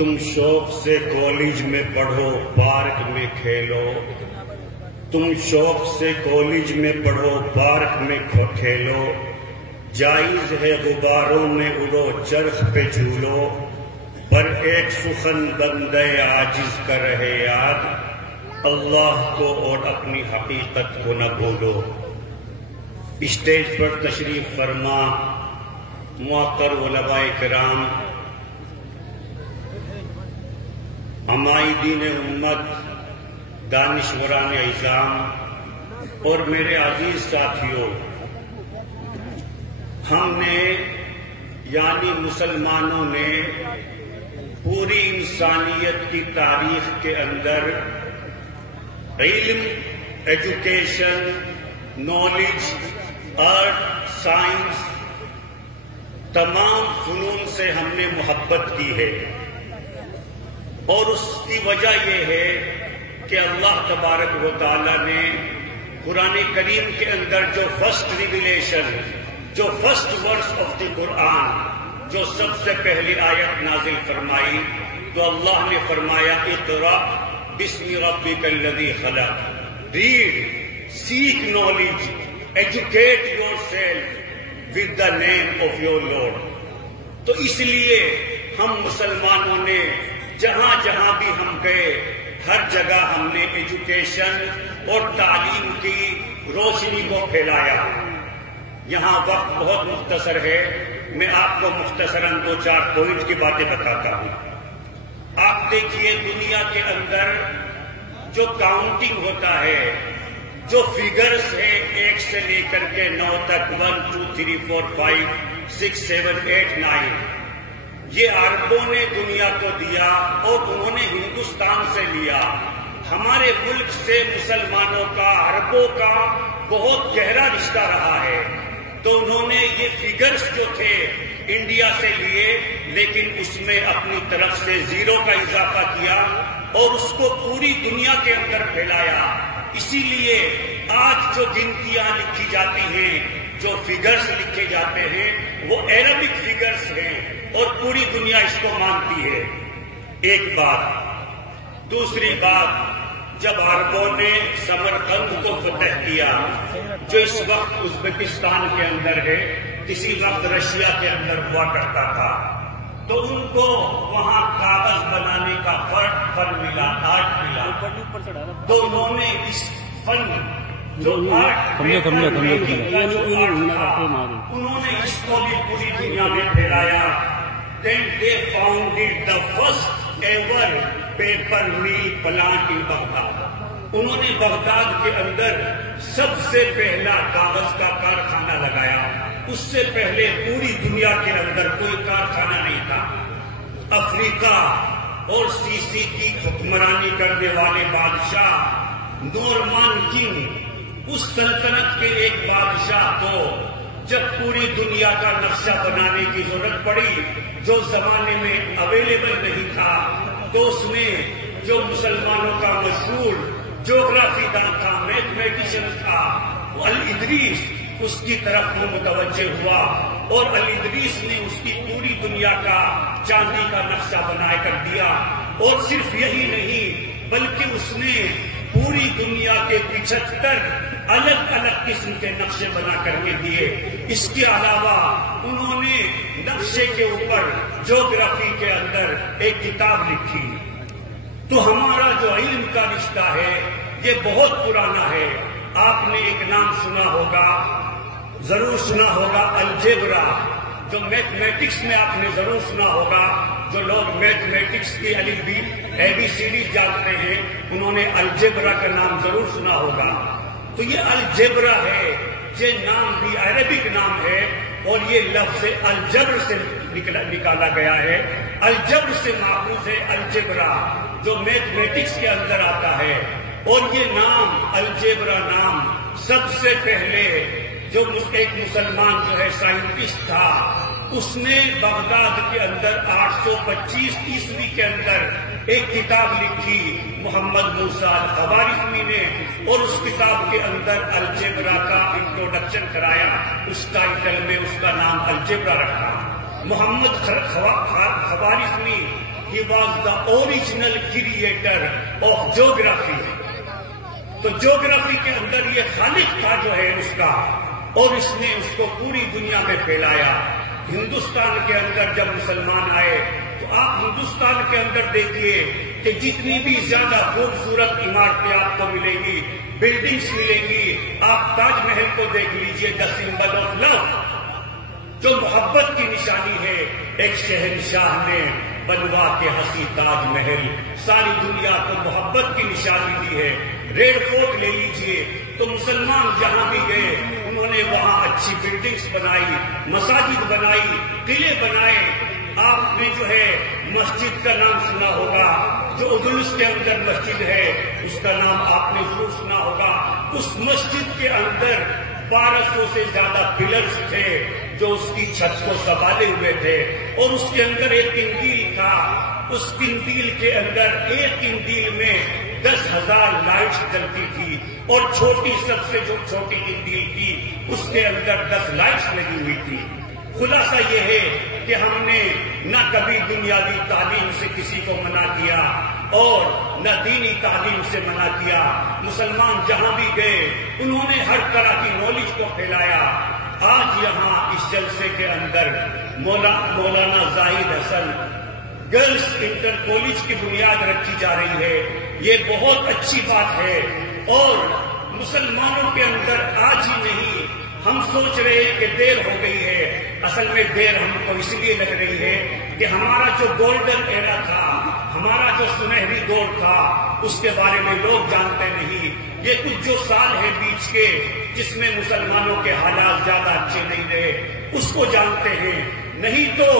تم شوق سے کالج میں پڑھو پارک میں کھیلو، تم شوق سے کالج میں پڑھو پارک میں کھیلو، جائز ہے غباروں میں اڑو چرخ پہ جھولو، پر ایک سخن بندے عاجز کر رہے یاد، اللہ کو اور اپنی حقیقت کو نہ بھولو۔ اسٹیج پر تشریف فرما معطر علماء کرام، عمائدین امت، دانشوران عظام اور میرے عزیز ساتھیوں، ہم نے یعنی مسلمانوں نے پوری انسانیت کی تاریخ کے اندر علم، ایجوکیشن، نالج، آرٹ، سائنس، تمام فنون سے ہم نے محبت کی ہے، اور اس کی وجہ یہ ہے کہ اللہ تبارک و تعالی نے قرآن کریم کے اندر جو فرسٹ ریویلیشن، جو فرسٹ ورس آف دی قرآن، جو سب سے پہلی آیت نازل فرمائی، تو اللہ نے فرمایا اقرأ بسم ربک الذی خلق، read, seek knowledge, educate yourself with the name of your lord. تو اس لیے ہم مسلمانوں نے جہاں جہاں بھی ہم گئے، ہر جگہ ہم نے ایجوکیشن اور تعلیم کی روشنی کو پھیلایا۔ یہاں وقت بہت مختصر ہے، میں آپ کو مختصراً 2-4 پوائنٹ کی باتیں بتاتا ہوں۔ آپ دیکھیے دنیا کے اندر جو کاؤنٹنگ ہوتا ہے، جو فگرز ہے 1 سے لے کر کے 9 تک، 1 2 3 4 5 6 7 8 9، یہ عربوں نے دنیا کو دیا اور انہوں نے ہندوستان سے لیا۔ ہمارے ملک سے مسلمانوں کا، عربوں کا بہت گہرا رشتہ رہا ہے، تو انہوں نے یہ فگرز جو تھے انڈیا سے لیے، لیکن اس میں اپنی طرف سے 0 کا اضافہ کیا اور اس کو پوری دنیا کے اندر پھیلایا۔ اسی لیے آج جو گنتیاں لکھی جاتی ہیں، جو فگرز لکھے جاتے ہیں، وہ عربک فگرز ہیں اور پوری دنیا اس کو مانتی ہے۔ ایک بات۔ دوسری بات، جب عربوں نے سمرقند کو فتح کیا، جو اس وقت ازبکستان کے اندر ہے، کسی وقت رشیا کے اندر ہوا کرتا تھا، تو ان کو وہاں کاغذ بنانے کا فن ملا، آرٹ ملا، تو انہوں نے اس فن جو آرٹ انہوں نے اس کو بھی پوری دنیا میں پھیلایا۔ Then they founded the first ever paper mill plant in Baghdad۔ انہوں نے بغداد کے اندر سب سے پہلا کاغذ کا کارخانہ لگایا۔ اس سے پہلے پوری دنیا کے اندر کوئی کارخانہ نہیں تھا۔ افریقہ اور سیسی کی حکمرانی کرنے والے بادشاہ نورمان کنگ، اس سلطنت کے ایک بادشاہ کو جب پوری دنیا کا نقشہ بنانے کی ضرورت پڑی، جو زمانے میں اویلیبل نہیں تھا، تو اس نے جو مسلمانوں کا مشہور جغرافی دان تھا، میتھمیٹیشین تھا، وہ الادریس، اس کی طرف وہ متوجہ ہوا، اور الادریس نے اس کی پوری دنیا کا چاندی کا نقشہ بنا کر دیا۔ اور صرف یہی نہیں، بلکہ اس نے پوری دنیا کے 75 الگ الگ قسم کے نقشے بنا کر کے دیے۔ اس کے علاوہ انہوں نے نقشے کے اوپر جغرافی کے اندر ایک کتاب لکھی۔ تو ہمارا جو علم کا رشتہ ہے یہ بہت پرانا ہے۔ آپ نے ایک نام سنا ہوگا، ضرور سنا ہوگا، الجبرا، جو میتھمیٹکس میں آپ نے ضرور سنا ہوگا۔ جو لوگ میتھمیٹکس کی الف ب ABCD جانتے ہیں، انہوں نے الجبرا کا نام ضرور سنا ہوگا۔ تو یہ الجبرا ہے، یہ نام بھی عربک نام ہے، اور یہ لفظ الجبر سے نکالا گیا ہے۔ الجبر سے ماخوذ ہے الجبرا، جو میتھمیٹکس کے اندر آتا ہے۔ اور یہ نام الجبرا نام سب سے پہلے جو ایک مسلمان جو ہے سائنٹسٹ تھا، اس نے بغداد کے اندر 825 عیسوی کے اندر ایک کتاب لکھی، محمد موسیٰ الخوارزمی نے، اور اس کتاب کے اندر الجبرا کا انٹروڈکشن کرایا۔ اس ٹائٹل میں اس کا نام الجبرا رکھا۔ محمد خوارزمی he was the original creator of geography. تو جیوگرافی کے اندر یہ خالق تھا جو ہے اس کا، اور اس نے اس کو پوری دنیا میں پھیلایا۔ ہندوستان کے اندر جب مسلمان آئے تو آپ ہندوستان کے اندر دیکھیے کہ جتنی بھی زیادہ خوبصورت عمارتیں آپ کو ملیں گی، بلڈنگز ملیں گی، آپ تاج محل کو دیکھ لیجئے، دا سمبل آف لو، جو محبت کی نشانی ہے، ایک شہنشاہ نے بنوا کے ہنسی تاج محل ساری دنیا کو محبت کی نشانی دی ہے۔ ریڈ فورٹ لے لیجئے تو مسلمان جہاں بھی گئے انہوں نے وہاں اچھی بلڈنگز بنائی، مساجد بنائی، قلعے بنائے۔ آپ نے جو ہے مسجد کا نام سنا ہوگا، جو اندلس کے اندر مسجد ہے اس کا نام آپ نے ضرور سنا ہوگا۔ اس مسجد کے اندر 1200 سے زیادہ پلرز تھے جو اس کی چھت کو سنبھالے ہوئے تھے، اور اس کے اندر ایک قندیل تھا، اس قندیل کے اندر ایک قندیل میں 10,000 لائٹس جلتی تھی، اور چھوٹی سب سے جو چھوٹی قندیل تھی اس کے اندر 10 لائٹس لگی ہوئی تھی۔ خلاصہ یہ ہے کہ ہم نے نہ کبھی دنیاوی تعلیم سے کسی کو منع کیا اور نہ دینی تعلیم سے منع کیا۔ مسلمان جہاں بھی گئے انہوں نے ہر طرح کی نالج کو پھیلایا۔ آج یہاں اس جلسے کے اندر مولانا زاہد حسن گرلز انٹر کالج کی بنیاد رکھی جا رہی ہے، یہ بہت اچھی بات ہے، اور مسلمانوں کے اندر آج ہی نہیں، ہم سوچ رہے ہیں کہ دیر ہو گئی ہے، اصل میں دیر ہم کو اس لیے لگ رہی ہے کہ ہمارا جو گولڈن ایرا تھا، ہمارا جو سنہری دور تھا، اس کے بارے میں لوگ جانتے نہیں۔ یہ کچھ جو سال ہے بیچ کے جس میں مسلمانوں کے حالات زیادہ اچھے نہیں رہے اس کو جانتے ہیں، نہیں تو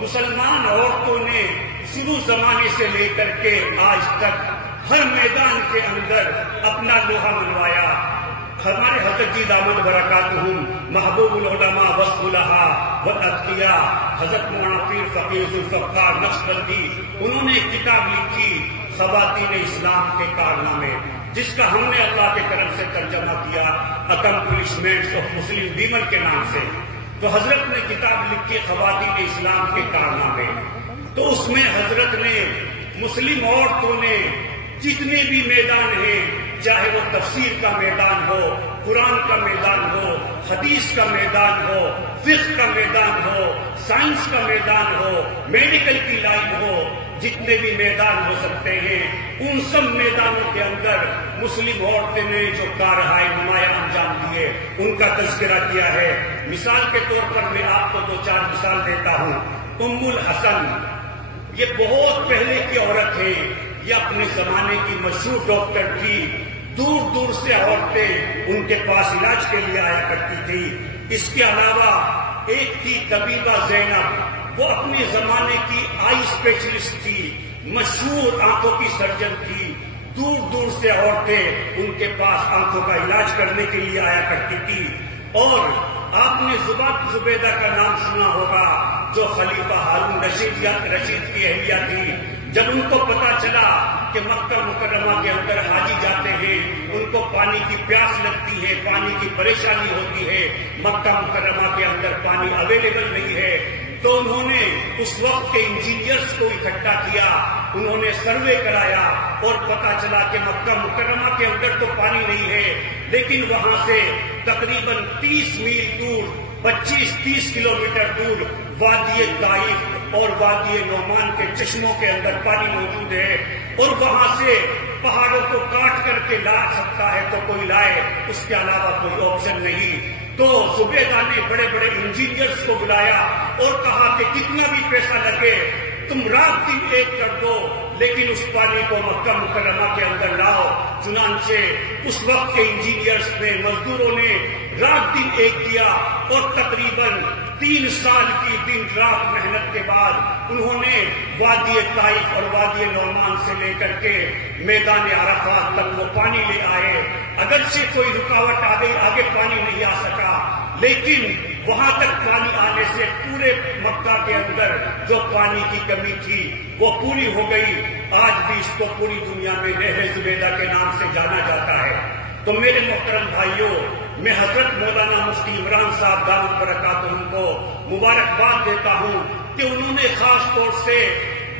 مسلمان عورتوں نے شروع زمانے سے لے کر کے آج تک ہر میدان کے اندر اپنا لوہا منوایا۔ ہمارے حضرت جی دامت برکاتہم محبوب العلماء والصلحاء والاتقیاء حضرت مولانا پیر فقیر ذوالفقار نقشبندی، انہوں نے ایک کتاب لکھی خواتین اسلام کے کارنامے، جس کا ہم نے اللہ کے کرم سے ترجمہ کیا اکمپلشمنٹس آف مسلم ویمن کے نام سے۔ تو حضرت نے کتاب لکھی خواتین اسلام کے کارنامے، تو اس میں حضرت نے مسلم عورتوں نے جتنے بھی میدان ہیں، چاہے وہ تفسیر کا میدان ہو، قرآن کا میدان ہو، حدیث کا میدان ہو، فقہ کا میدان ہو، سائنس کا میدان ہو، میڈیکل کی لائن ہو، جتنے بھی میدان ہو سکتے ہیں ان سب میدانوں کے اندر مسلم عورتیں نے جو کارہائے نمایاں انجام دیے ان کا تذکرہ کیا ہے۔ مثال کے طور پر میں آپ کو 2-4 مثال دیتا ہوں۔ ام الحسن، یہ بہت پہلے کی عورت ہے، یہ اپنے زمانے کی مشہور ڈاکٹر تھی، دور دور سے عورتیں ان کے پاس علاج کے لیے آیا کرتی تھی۔ اس کے علاوہ ایک تھی طبیبہ زینب، وہ اپنے زمانے کی آئی اسپیشلسٹ تھی، مشہور آنکھوں کی سرجن تھی، دور دور سے عورتیں ان کے پاس آنکھوں کا علاج کرنے کے لیے آیا کرتی تھی۔ اور آپ نے زبیدہ کا نام سنا ہوگا، جو خلیفہ ہارون رشید کی اہلیہ تھی۔ جب ان کو پتا چلا کہ مکہ مکرمہ کے اندر حاجی جاتے ہیں، ان کو پانی کی پیاس لگتی ہے، پانی کی پریشانی ہوتی ہے، مکہ مکرمہ کے اندر پانی اویلیبل نہیں ہے، تو انہوں نے اس وقت کے انجینئرز کو اکٹھا کیا، انہوں نے سروے کرایا اور پتا چلا کہ مکہ مکرمہ کے اندر تو پانی نہیں ہے، لیکن وہاں سے تقریباً 30 میل دور، 25-30 کلومیٹر دور وادی طائف اور وادی نعمان کے چشموں کے اندر پانی موجود ہے، اور وہاں سے پہاڑوں کو کاٹ کر کے لا سکتا ہے تو کوئی لائے، اس کے علاوہ کوئی آپشن نہیں۔ تو زبیدہ نے بڑے بڑے انجینئرز کو بلایا اور کہا کہ کتنا بھی پیسہ لگے تم رات دن ایک کر دو، لیکن اس پانی کو مکہ مکرمہ کے اندر لاؤ۔ چنانچہ اس وقت کے انجینئرز نے، مزدوروں نے رات دن ایک کیا، اور تقریباً 3 سال کی دن رات محنت کے بعد انہوں نے وادی طائف اور وادی نعمان سے لے کر کے میدان عرفات تک وہ پانی لے آئے۔ اگرچہ کوئی رکاوٹ آ گئی، آگے پانی نہیں آ سکا، لیکن وہاں تک پانی آنے سے پورے مکہ کے اندر جو پانی کی کمی تھی وہ پوری ہو گئی۔ آج بھی اس کو پوری دنیا میں نہر زبیدہ کے نام سے جانا جاتا ہے۔ تو میرے محترم بھائیوں، میں حضرت مولانا مفتی عمران صاحب دامت برکاتہم کو مبارکباد دیتا ہوں کہ انہوں نے خاص طور سے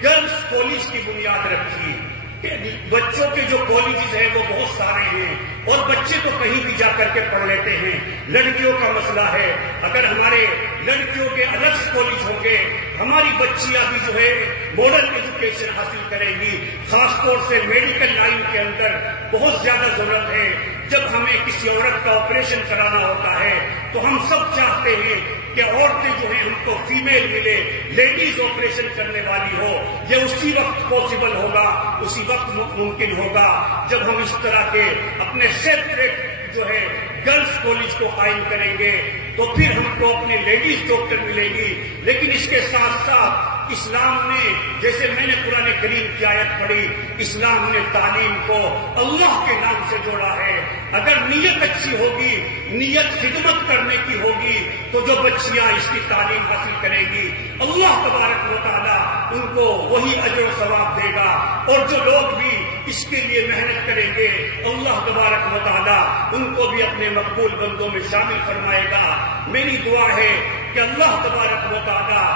گرلز کالج کی بنیاد رکھی کہ بچوں کے جو کالجز ہیں وہ بہت سارے ہیں اور بچے تو کہیں بھی جا کر کے پڑھ لیتے ہیں. لڑکیوں کا مسئلہ ہے. اگر ہمارے لڑکیوں کے الگ کالج ہوں گے, ہماری بچیاں بھی جو ہے ماڈرن ایجوکیشن حاصل کریں گی. خاص طور سے میڈیکل لائن کے اندر بہت زیادہ ضرورت ہے. جب ہمیں کسی عورت کا آپریشن کرانا ہوتا ہے تو ہم سب چاہتے ہیں کہ عورتیں جو ہیں ہم کو فیمیل ملے, لیڈیز آپریشن کرنے والی ہو. یہ اسی وقت پاسبل ہوگا, اسی وقت ممکن ہوگا جب ہم اس طرح کے اپنے سیپریٹ جو ہے گرلز کالج کو قائم کریں گے, تو پھر ہم کو اپنے لیڈیز ڈاکٹر ملیں گی. لیکن اس کے ساتھ ساتھ اسلام نے, جیسے میں نے قرآن کریم کی آیت پڑھی, اسلام نے تعلیم کو اللہ کے نام سے جوڑا ہے. اگر نیت اچھی ہوگی, نیت خدمت کرنے کی ہوگی, تو جو بچیاں اس کی تعلیم حاصل کریں گی اللہ تبارک و تعالیٰ ان کو وہی اجر و ثواب دے گا. اور جو لوگ بھی اس کے لیے محنت کریں گے اللہ تبارک و تعالیٰ ان کو بھی اپنے مقبول بندوں میں شامل فرمائے گا. میری دعا ہے کہ اللہ تبارک و تعالیٰ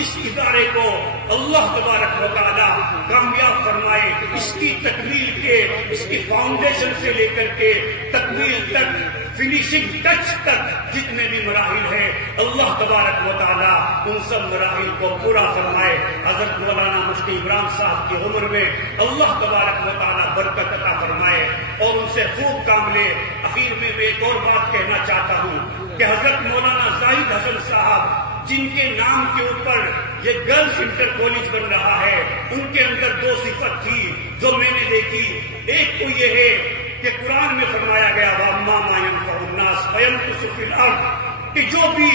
اس ادارے کو اللہ تبارک و تعالیٰ کامیاب فرمائے. اس کی تکمیل کے, اس کی فاؤنڈیشن سے لے کر کے تکمیل تک, فنیشنگ ٹچ تک جتنے بھی مراحل ہیں اللہ تبارک و تعالیٰ ان سب مراحل کو پورا فرمائے. حضرت مولانا مفتی عمران صاحب کی عمر میں اللہ تبارک و تعالیٰ برکت عطا فرمائے اور ان سے خوب کام لے. اخیر میں ایک اور بات کہنا چاہتا ہوں کہ حضرت مولانا زاہد حسن صاحب جن کے نام کے اوپر یہ گرلز انٹر کالج بن رہا ہے, ان کے اندر دو صفت تھی جو میں نے دیکھی. ایک تو یہ ہے کہ قرآن میں فرمایا گیا وَأَمَّا مَا يَنفَعُ النَّاسَ فَيَمْكُثُ فِي الْأَرْضِ, کہ جو بھی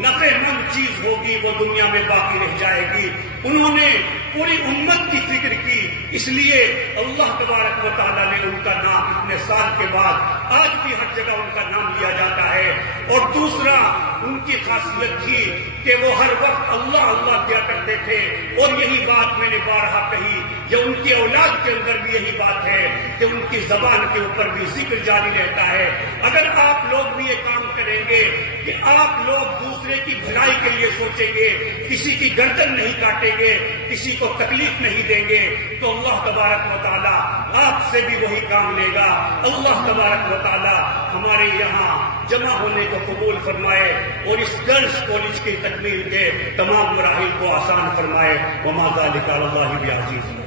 نفع مند چیز ہوگی وہ دنیا میں باقی رہ جائے گی. انہوں نے پوری امت کی فکر کی, اس لیے اللہ تبارک و تعالیٰ نے ان کا نام اتنے سال کے بعد آج بھی ہر جگہ ان کا نام لیا جاتا ہے. اور دوسرا ان کی خاصیت تھی کہ وہ ہر وقت اللہ اللہ کیا کرتے تھے, اور یہی بات میں نے بارہا کہی, یا ان کی اولاد کے اندر بھی یہی بات ہے کہ ان کی زبان کے اوپر بھی ذکر جاری رہتا ہے. اگر آپ لوگ بھی یہ کام کریں گے کہ آپ لوگ دوسرے کی بھلائی کے لیے سوچیں گے, کسی کی گردن نہیں کاٹیں گے, کسی کو تکلیف نہیں دیں گے, تو اللہ تبارک و تعالیٰ آپ سے بھی وہی کام لے گا. اللہ تبارک و تعالیٰ ہمارے یہاں جمع ہونے کو قبول فرمائے اور اس گرلز کالج کی تکمیل کے تمام مراحل کو آسان فرمائے. وما ذلک علی اللہ بعزیز.